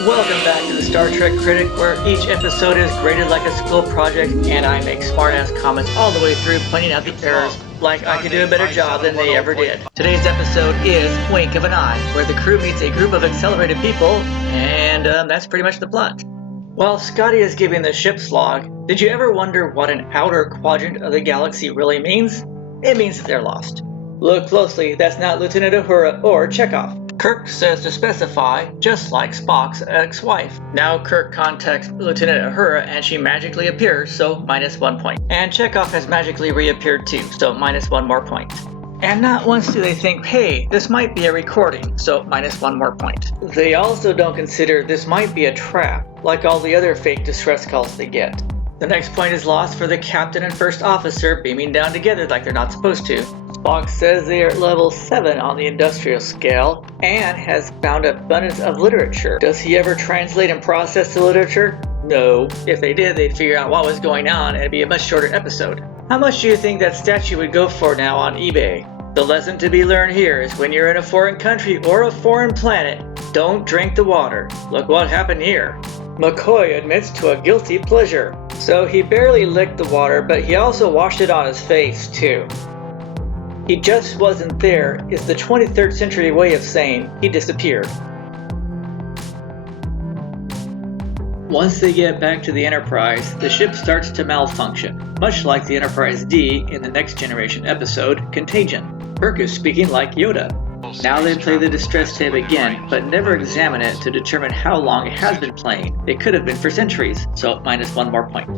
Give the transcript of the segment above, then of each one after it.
Welcome back to the Star Trek Critic, where each episode is graded like a school project, and I make smart-ass comments all the way through, pointing out the errors like I could do a better job than they ever did. Today's episode is Wink of an Eye, where the crew meets a group of accelerated people, and that's pretty much the plot. While Scotty is giving the ship's log, did you ever wonder what an outer quadrant of the galaxy really means? It means that they're lost. Look closely, that's not Lieutenant Uhura or Chekhov. Kirk says to specify, just like Spock's ex-wife. Now Kirk contacts Lieutenant Uhura and she magically appears, so minus 1 point. And Chekhov has magically reappeared too, so minus 1 more point. And not once do they think, hey, this might be a recording, so minus 1 more point. They also don't consider this might be a trap, like all the other fake distress calls they get. The next point is lost for the captain and first officer beaming down together like they're not supposed to. Spock says they are at level 7 on the industrial scale and has found abundance of literature. Does he ever translate and process the literature? No. If they did, they'd figure out what was going on and it'd be a much shorter episode. How much do you think that statue would go for now on eBay? The lesson to be learned here is when you're in a foreign country or a foreign planet, don't drink the water. Look what happened here. McCoy admits to a guilty pleasure. So he barely licked the water, but he also washed it on his face too. He just wasn't there is the 23rd century way of saying he disappeared. Once they get back to the Enterprise, the ship starts to malfunction, much like the Enterprise D in the Next Generation episode, Contagion. Kirk is speaking like Yoda. Now they play the distress tape again, but never examine it to determine how long it has been playing. It could have been for centuries, so minus 1 more point.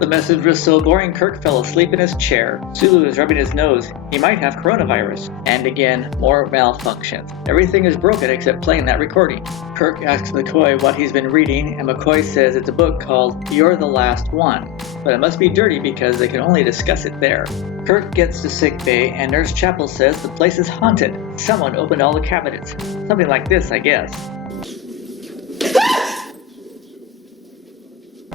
The message was so boring Kirk fell asleep in his chair. Sulu is rubbing his nose. He might have coronavirus. And again, more malfunctions. Everything is broken except playing that recording. Kirk asks McCoy what he's been reading, and McCoy says it's a book called You're the Last One. But it must be dirty because they can only discuss it there. Kirk gets to sickbay, and Nurse Chapel says the place is haunted. Someone opened all the cabinets. Something like this, I guess.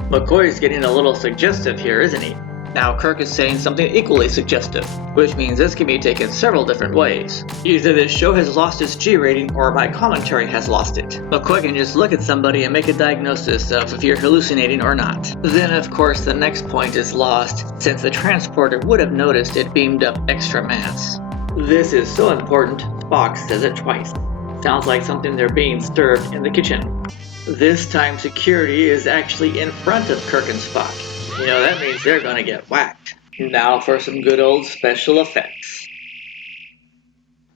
McCoy's getting a little suggestive here, isn't he? Now Kirk is saying something equally suggestive, which means this can be taken several different ways. Either this show has lost its G rating or my commentary has lost it. McCoy can just look at somebody and make a diagnosis of if you're hallucinating or not. Then of course the next point is lost, since the transporter would have noticed it beamed up extra mass. This is so important, Spock says it twice. Sounds like something they're being served in the kitchen. This time security is actually in front of Kirk and Spock. You know, that means they're gonna get whacked. Now for some good old special effects.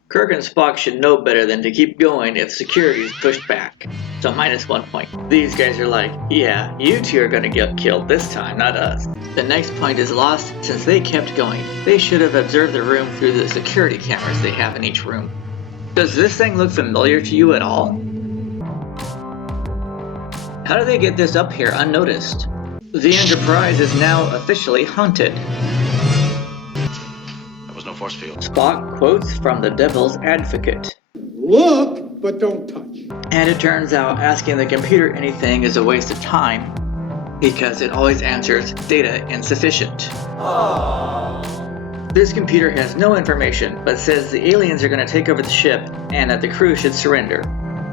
Kirk and Spock should know better than to keep going if security is pushed back. So minus 1 point. These guys are like, yeah, you two are gonna get killed this time, not us. The next point is lost since they kept going. They should have observed the room through the security cameras they have in each room. Does this thing look familiar to you at all? How do they get this up here unnoticed? The Enterprise is now officially haunted. There was no force field. Spock quotes from the Devil's Advocate. Look, but don't touch. And it turns out asking the computer anything is a waste of time because it always answers data insufficient. This computer has no information but says the aliens are going to take over the ship and that the crew should surrender.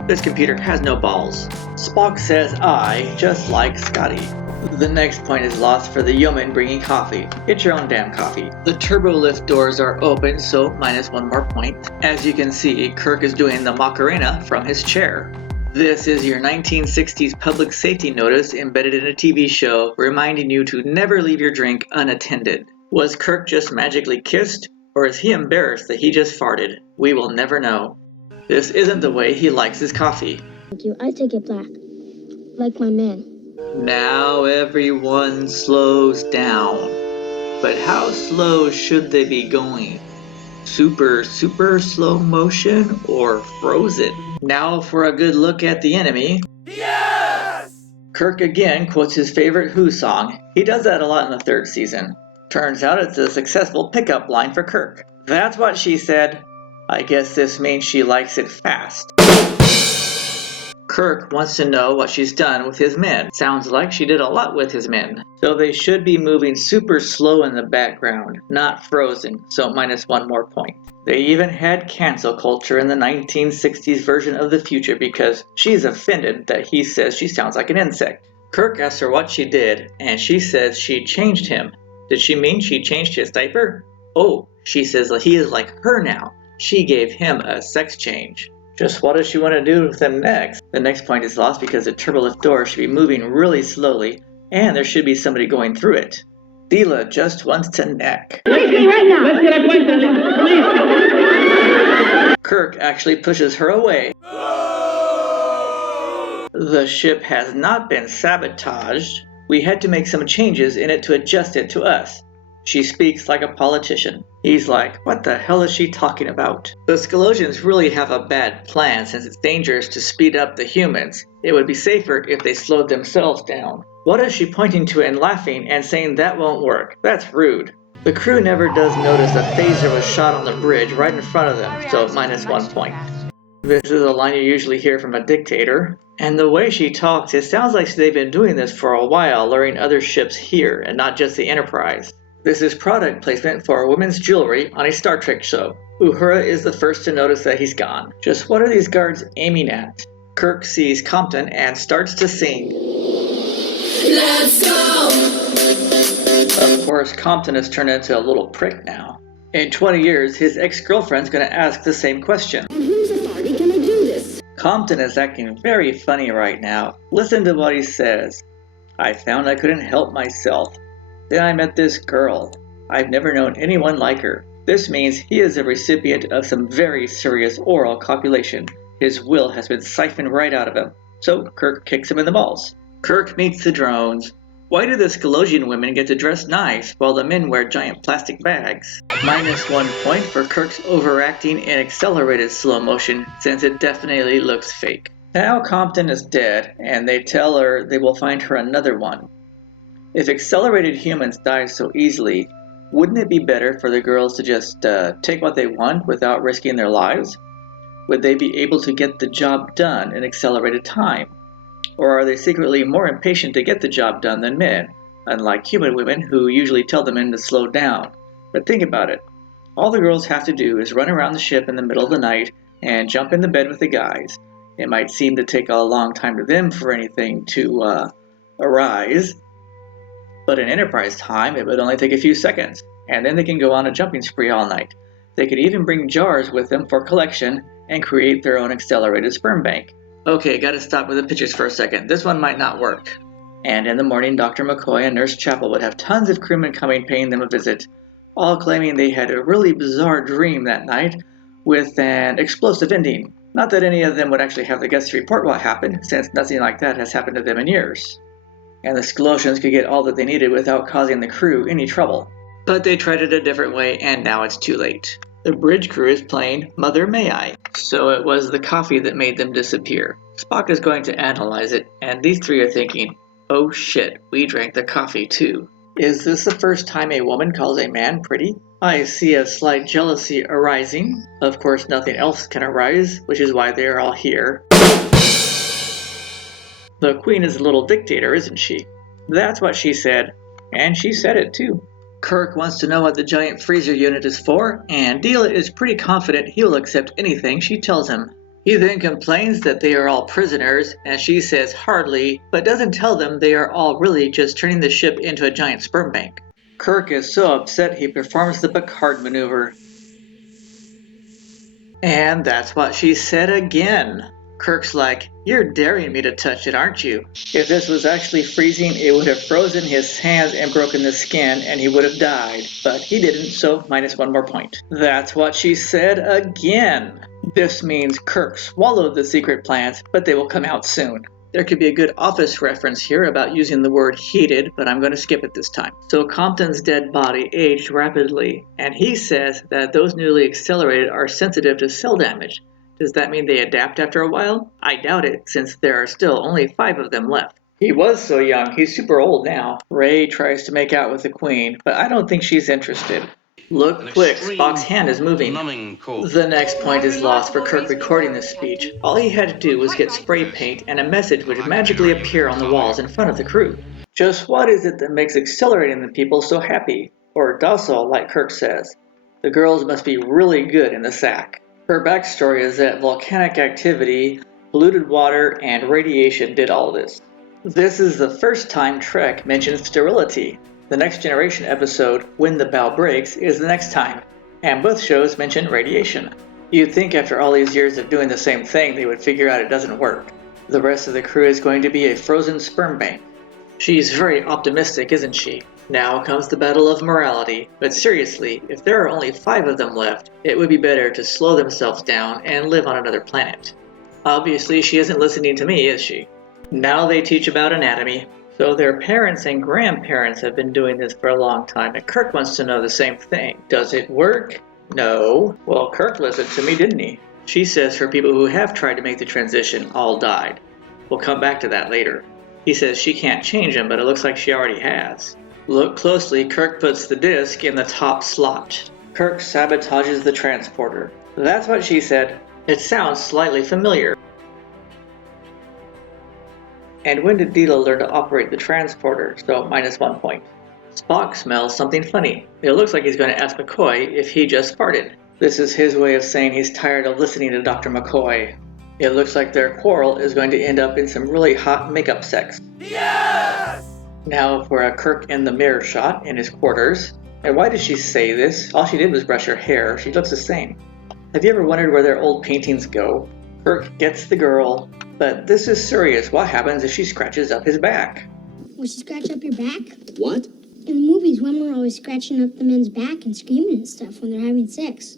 This computer has no balls. Spock says I, just like Scotty. The next point is lost for the yeoman bringing coffee. Get your own damn coffee. The turbo lift doors are open, so minus 1 more point. As you can see, Kirk is doing the Macarena from his chair. This is your 1960s public safety notice embedded in a TV show reminding you to never leave your drink unattended. Was Kirk just magically kissed, or is he embarrassed that he just farted? We will never know. This isn't the way he likes his coffee. Thank you. I take it black. Like my man. Now everyone slows down. But how slow should they be going? Super slow motion or frozen? Now for a good look at the enemy. Yes! Kirk again quotes his favorite Who song. He does that a lot in the 3rd season. Turns out it's a successful pickup line for Kirk. That's what she said. I guess this means she likes it fast. Kirk wants to know what she's done with his men. Sounds like she did a lot with his men. So they should be moving super slow in the background, not frozen, so minus 1 more point. They even had cancel culture in the 1960s version of the future because she's offended that he says she sounds like an insect. Kirk asks her what she did, and she says she changed him. Did she mean she changed his diaper? Oh, she says that he is like her now. She gave him a sex change. Just what does she want to do with him next? The next point is lost because the turbolift door should be moving really slowly, and there should be somebody going through it. Deela just wants to neck. Kirk actually pushes her away. The ship has not been sabotaged. We had to make some changes in it to adjust it to us. She speaks like a politician. He's like, what the hell is she talking about? The Scalosians really have a bad plan since it's dangerous to speed up the humans. It would be safer if they slowed themselves down. What is she pointing to and laughing and saying that won't work? That's rude. The crew never does notice a phaser was shot on the bridge right in front of them, so -1 point. This is a line you usually hear from a dictator. And the way she talks, it sounds like they've been doing this for a while, luring other ships here and not just the Enterprise. This is product placement for women's jewelry on a Star Trek show. Uhura is the first to notice that he's gone. Just what are these guards aiming at? Kirk sees Compton and starts to sing. Let's go! Of course, Compton has turned into a little prick now. In 20 years, his ex-girlfriend's gonna ask the same question. Whose authority can I do this? Compton is acting very funny right now. Listen to what he says. I found I couldn't help myself. Then I met this girl. I've never known anyone like her. This means he is a recipient of some very serious oral copulation. His will has been siphoned right out of him. So Kirk kicks him in the balls. Kirk meets the drones. Why do the Scalosian women get to dress nice while the men wear giant plastic bags? -1 point for Kirk's overacting in accelerated slow motion since it definitely looks fake. Now Compton is dead and they tell her they will find her another one. If accelerated humans die so easily, wouldn't it be better for the girls to just take what they want without risking their lives? Would they be able to get the job done in accelerated time? Or are they secretly more impatient to get the job done than men, unlike human women who usually tell the men to slow down? But think about it. All the girls have to do is run around the ship in the middle of the night and jump in the bed with the guys. It might seem to take a long time to them for anything to arise, but in Enterprise time it would only take a few seconds, and then they can go on a jumping spree all night. They could even bring jars with them for collection and create their own accelerated sperm bank. Okay, gotta stop with the pictures for a second. This one might not work. And in the morning, Dr. McCoy and Nurse Chapel would have tons of crewmen coming paying them a visit, all claiming they had a really bizarre dream that night with an explosive ending. Not that any of them would actually have the guts to report what happened, since nothing like that has happened to them in years. And the Scalosians could get all that they needed without causing the crew any trouble. But they tried it a different way, and now it's too late. The bridge crew is playing Mother May I. So it was the coffee that made them disappear. Spock is going to analyze it, and these three are thinking, oh shit, we drank the coffee too. Is this the first time a woman calls a man pretty? I see a slight jealousy arising. Of course, nothing else can arise, which is why they are all here. The Queen is a little dictator, isn't she? That's what she said, and she said it too. Kirk wants to know what the giant freezer unit is for, and Deela is pretty confident he will accept anything she tells him. He then complains that they are all prisoners, and she says hardly, but doesn't tell them they are all really just turning the ship into a giant sperm bank. Kirk is so upset he performs the Picard maneuver. And that's what she said again. Kirk's like, you're daring me to touch it, aren't you? If this was actually freezing, it would have frozen his hands and broken the skin, and he would have died. But he didn't, so -1 more point. That's what she said again. This means Kirk swallowed the secret plans, but they will come out soon. There could be a good Office reference here about using the word heated, but I'm going to skip it this time. So Compton's dead body aged rapidly, and he says that those newly accelerated are sensitive to cell damage. Does that mean they adapt after a while? I doubt it, since there are still only 5 of them left. He was so young, he's super old now. Ray tries to make out with the Queen, but I don't think she's interested. Look quick, Spock's hand is moving. The next point is lost for Kirk recording this speech. All he had to do was get spray paint and a message would magically appear on the walls in front of the crew. Just what is it that makes accelerating the people so happy? Or docile, like Kirk says? The girls must be really good in the sack. Her backstory is that volcanic activity, polluted water, and radiation did all this. This is the first time Trek mentions sterility. The Next Generation episode, When the Bow Breaks, is the next time, and both shows mention radiation. You'd think after all these years of doing the same thing they would figure out it doesn't work. The rest of the crew is going to be a frozen sperm bank. She's very optimistic, isn't she? Now comes the battle of morality, but seriously, if there are only 5 of them left, it would be better to slow themselves down and live on another planet. Obviously, she isn't listening to me, is she? Now they teach about anatomy. So their parents and grandparents have been doing this for a long time, and Kirk wants to know the same thing. Does it work? No. Well, Kirk listened to me, didn't he? She says her people who have tried to make the transition all died. We'll come back to that later. He says she can't change him, but it looks like she already has. Look closely, Kirk puts the disc in the top slot. Kirk sabotages the transporter. That's what she said. It sounds slightly familiar. And when did Deela learn to operate the transporter? So -1 point. Spock smells something funny. It looks like he's going to ask McCoy if he just farted. This is his way of saying he's tired of listening to Dr. McCoy. It looks like their quarrel is going to end up in some really hot makeup sex. Yes! Now for a Kirk in the mirror shot in his quarters. And why did she say this? All she did was brush her hair. She looks the same. Have you ever wondered where their old paintings go? Kirk gets the girl, but this is serious. What happens if she scratches up his back? Will she scratch up your back? What? In the movies, women were always scratching up the men's back and screaming and stuff when they're having sex.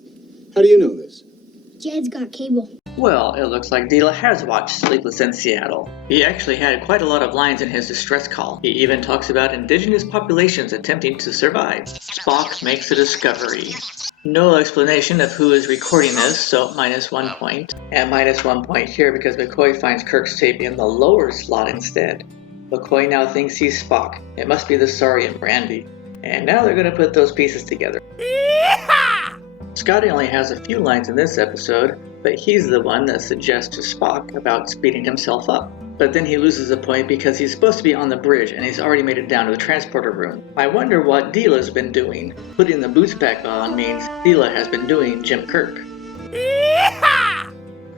How do you know this? Jed's got cable. Well, it looks like Deela has watched Sleepless in Seattle. He actually had quite a lot of lines in his distress call. He even talks about indigenous populations attempting to survive. Spock makes a discovery. No explanation of who is recording this, so -1 point. And -1 point here because McCoy finds Kirk's tape in the lower slot instead. McCoy now thinks he's Spock. It must be the Saurian Brandy. And now they're going to put those pieces together. Scotty only has a few lines in this episode, but he's the one that suggests to Spock about speeding himself up. But then he loses a point because he's supposed to be on the bridge and he's already made it down to the transporter room. I wonder what Deela's been doing. Putting the boots back on means Deela has been doing Jim Kirk.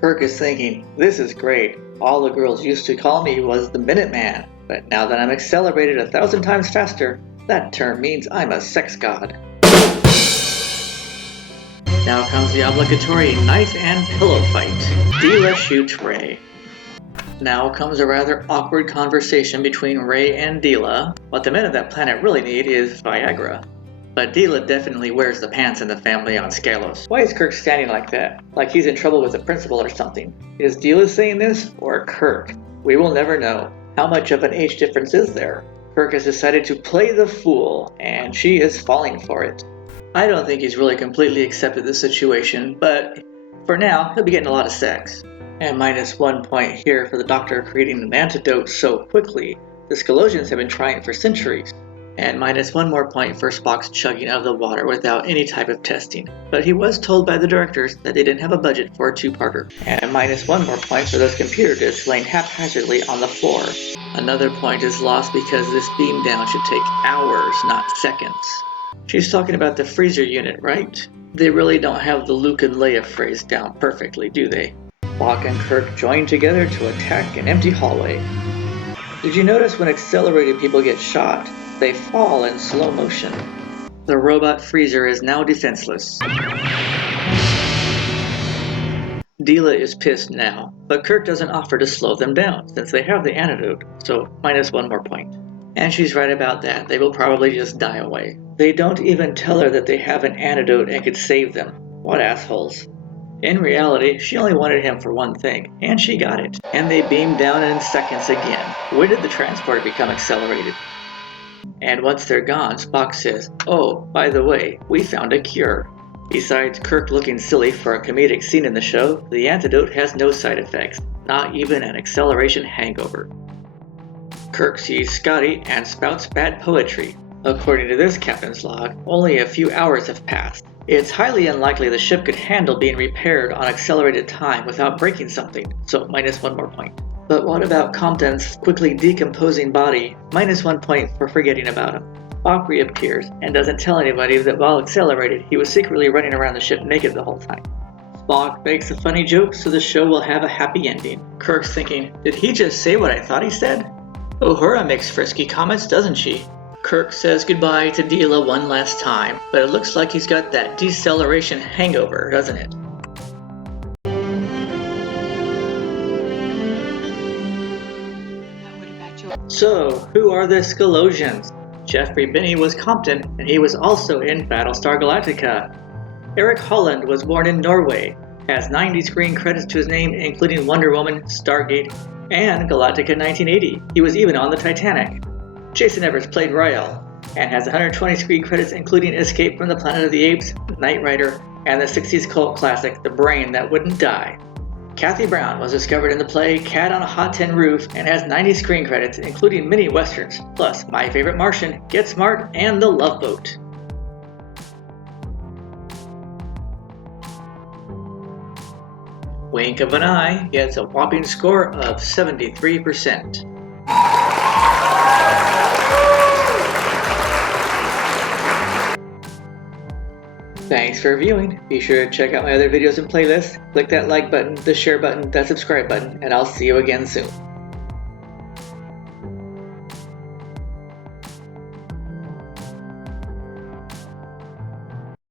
Kirk is thinking, this is great. All the girls used to call me was the Minuteman, but now that I'm accelerated 1,000 times faster, that term means I'm a sex god. Now comes the obligatory knife and pillow fight. Deela shoots Ray. Now comes a rather awkward conversation between Ray and Deela. What the men of that planet really need is Viagra. But Deela definitely wears the pants in the family on Scalos. Why is Kirk standing like that? Like he's in trouble with the principal or something. Is Deela saying this, or Kirk? We will never know. How much of an age difference is there? Kirk has decided to play the fool, and she is falling for it. I don't think he's really completely accepted the situation, but for now, he'll be getting a lot of sex. And -1 point here for the Doctor creating an antidote so quickly. The Scalosians have been trying for centuries. And -1 more point for Spock's chugging of the water without any type of testing. But he was told by the directors that they didn't have a budget for a 2-parter. And -1 more point for those computer disks laying haphazardly on the floor. Another point is lost because this beam down should take hours, not seconds. She's talking about the freezer unit, right? They really don't have the Luke and Leia phrase down perfectly, do they? Spock and Kirk join together to attack an empty hallway. Did you notice when accelerated people get shot, they fall in slow motion? The robot freezer is now defenseless. Deela is pissed now, but Kirk doesn't offer to slow them down since they have the antidote, so -1 more point. And she's right about that. They will probably just die away. They don't even tell her that they have an antidote and could save them. What assholes. In reality, she only wanted him for one thing, and she got it. And they beam down in seconds again. When did the transporter become accelerated? And once they're gone, Spock says, "Oh, by the way, we found a cure." Besides Kirk looking silly for a comedic scene in the show, the antidote has no side effects, not even an acceleration hangover. Kirk sees Scotty and spouts bad poetry. According to this captain's log, only a few hours have passed. It's highly unlikely the ship could handle being repaired on accelerated time without breaking something, so -1 more point. But what about Compton's quickly decomposing body? -1 point for forgetting about him. Spock reappears and doesn't tell anybody that while accelerated, he was secretly running around the ship naked the whole time. Spock makes a funny joke so the show will have a happy ending. Kirk's thinking, did he just say what I thought he said? Uhura makes frisky comments, doesn't she? Kirk says goodbye to Deela one last time, but it looks like he's got that deceleration hangover, doesn't it? So, who are the Skolosians? Jeffrey Binney was Compton, and he was also in Battlestar Galactica. Eric Holland was born in Norway, has 90 screen credits to his name including Wonder Woman, Stargate, and Galactica 1980. He was even on the Titanic. Jason Evers played Rael, and has 120 screen credits including Escape from the Planet of the Apes, Knight Rider, and the 60s cult classic The Brain That Wouldn't Die. Kathy Brown was discovered in the play Cat on a Hot Tin Roof and has 90 screen credits including many westerns, plus My Favorite Martian, Get Smart, and The Love Boat. Wink of an Eye gets a whopping score of 73%. Thanks for viewing. Be sure to check out my other videos and playlists. Click that like button, the share button, that subscribe button, and I'll see you again soon.